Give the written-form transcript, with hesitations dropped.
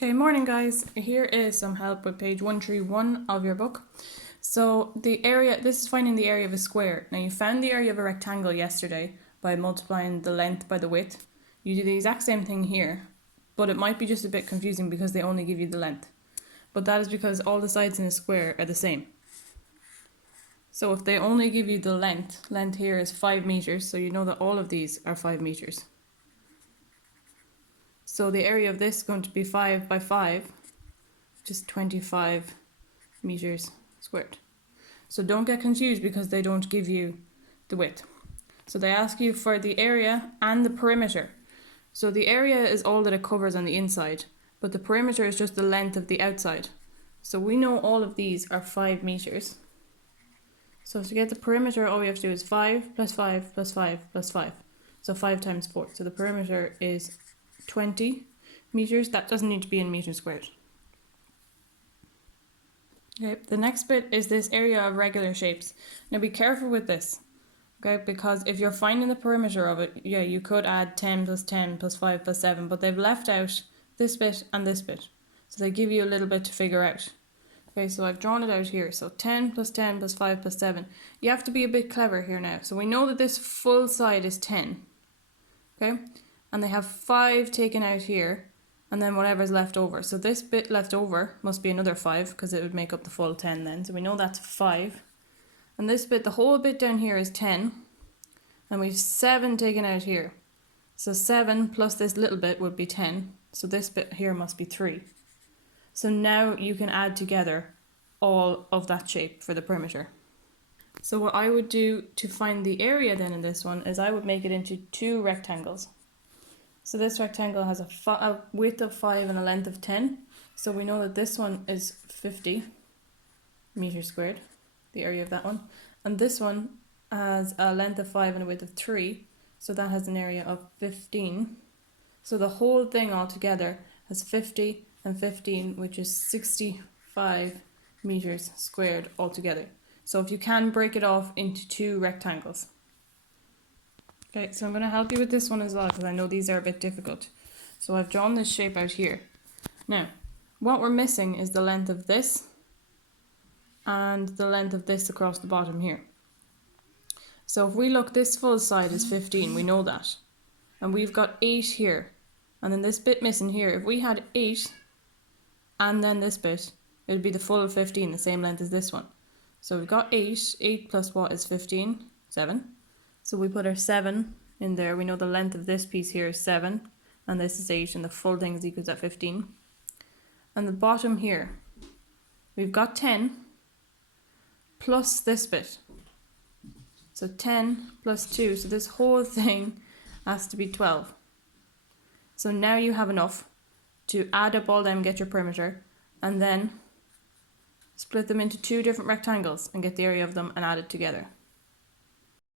Okay, morning guys. Here is some help with page 131 of your book. So this is finding the area of a square. Now you found the area of a rectangle yesterday by multiplying the length by the width. You do the exact same thing here, but it might be just a bit confusing because they only give you the length. But that is because all the sides in a square are the same. So if they only give you the length here is 5 meters, so you know that all of these are 5 meters. So the area of this is going to be 5 by 5, which is 25 meters squared. So don't get confused because they don't give you the width. So they ask you for the area and the perimeter. So the area is all that it covers on the inside, but the perimeter is just the length of the outside. So we know all of these are 5 meters. So to get the perimeter, all we have to do is 5 plus 5 plus 5 plus 5. So 5 times 4. So the perimeter is 20 meters. That doesn't need to be in meters squared. Okay, the next bit is this area of regular shapes. Now be careful with this, okay, because if you're finding the perimeter of it, yeah, you could add 10 plus 10 plus 5 plus 7, but they've left out this bit and this bit. So they give you a little bit to figure out. Okay, so I've drawn it out here. So 10 plus 10 plus 5 plus 7. You have to be a bit clever here now. So we know that this full side is 10. Okay, and they have 5 taken out here, and then whatever's left over. So this bit left over must be another 5 because it would make up the full 10 then. So we know that's 5. And this bit, the whole bit down here is 10. And we've 7 taken out here. So 7 plus this little bit would be 10. So this bit here must be 3. So now you can add together all of that shape for the perimeter. So what I would do to find the area then in this one is I would make it into 2 rectangles. So this rectangle has a width of 5 and a length of 10. So we know that this one is 50 meters squared, the area of that one. And this one has a length of 5 and a width of 3. So that has an area of 15. So the whole thing altogether has 50 and 15, which is 65 meters squared altogether. So if you can break it off into 2 rectangles. Okay, so I'm going to help you with this one as well because I know these are a bit difficult. So I've drawn this shape out here. Now, what we're missing is the length of this and the length of this across the bottom here. So if we look, this full side is 15, we know that. And we've got 8 here. And then this bit missing here, if we had 8 and then this bit, it would be the full 15, the same length as this one. So we've got 8. 8 plus what is 15? 7. So we put our 7 in there. We know the length of this piece here is 7. And this is 8. And the full thing is equal to 15. And the bottom here, we've got 10 plus this bit. So 10 plus 2. So this whole thing has to be 12. So now you have enough to add up all them, get your perimeter, and then split them into 2 different rectangles and get the area of them and add it together.